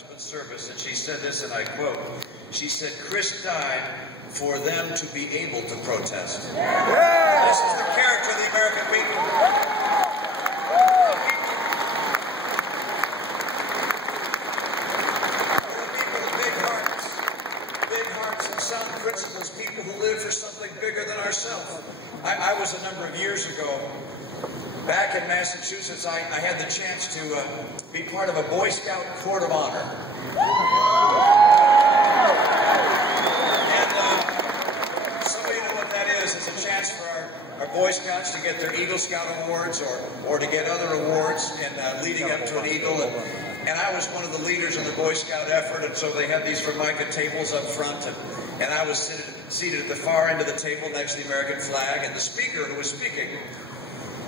husband's service, and she said this, and I quote, she said, "Chris died for them to be able to protest." Yeah. This is the character of the American people. Sound principles, people who live for something bigger than ourselves. I was a number of years ago, back in Massachusetts, I had the chance to be part of a Boy Scout Court of Honor. And some of you know what that is. It's a chance for our Boy Scouts to get their Eagle Scout awards or to get other awards in leading up to an Eagle. And I was one of the leaders in the Boy Scout effort, and so they had these Formica tables up front, and I was seated at the far end of the table next to the American flag, and the speaker who was speaking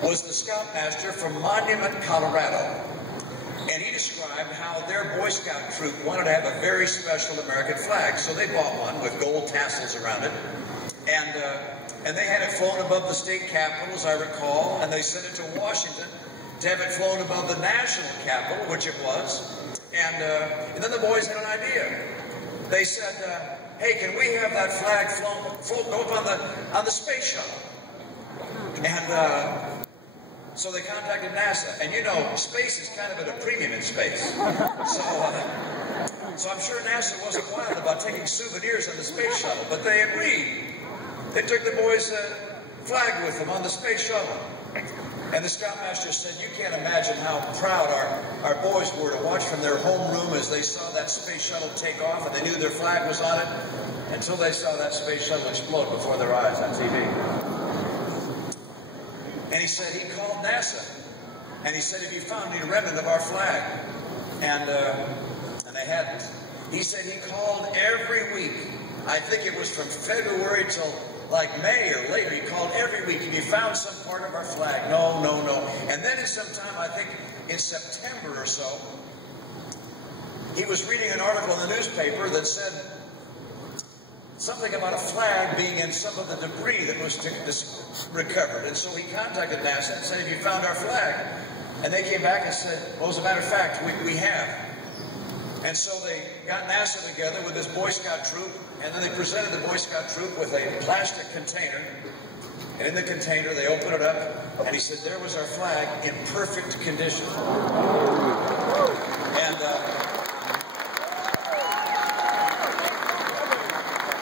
was the Scoutmaster from Monument, Colorado. And he described how their Boy Scout troop wanted to have a very special American flag, so they bought one with gold tassels around it, and they had it flown above the state capitol, as I recall, and they sent it to Washington to have it flown above the national capital, which it was, and then the boys had an idea. They said, "Hey, can we have that flag float up on the space shuttle?" And so they contacted NASA, and you know, space is kind of at a premium in space. So I'm sure NASA wasn't wild about taking souvenirs on the space shuttle, but they agreed. They took the boys' flag with them on the space shuttle. And the Scoutmaster said, "You can't imagine how proud our boys were to watch from their homeroom as they saw that space shuttle take off, and they knew their flag was on it, until they saw that space shuttle explode before their eyes on TV." And he said he called NASA, and he said, "Have you found any remnant of our flag?" And they hadn't. He said he called every week. I think it was from February till like May or later. He called every week. "Have you found some part of our flag?" No, no, no. And then in some time, I think in September or so, he was reading an article in the newspaper that said something about a flag being in some of the debris that was recovered. And so he contacted NASA and said, "Have you found our flag?" And they came back and said, "Well, as a matter of fact, we have." And so they got NASA together with this Boy Scout troop, and then they presented the Boy Scout troop with a plastic container. And in the container, they opened it up, and he said, there was our flag in perfect condition. And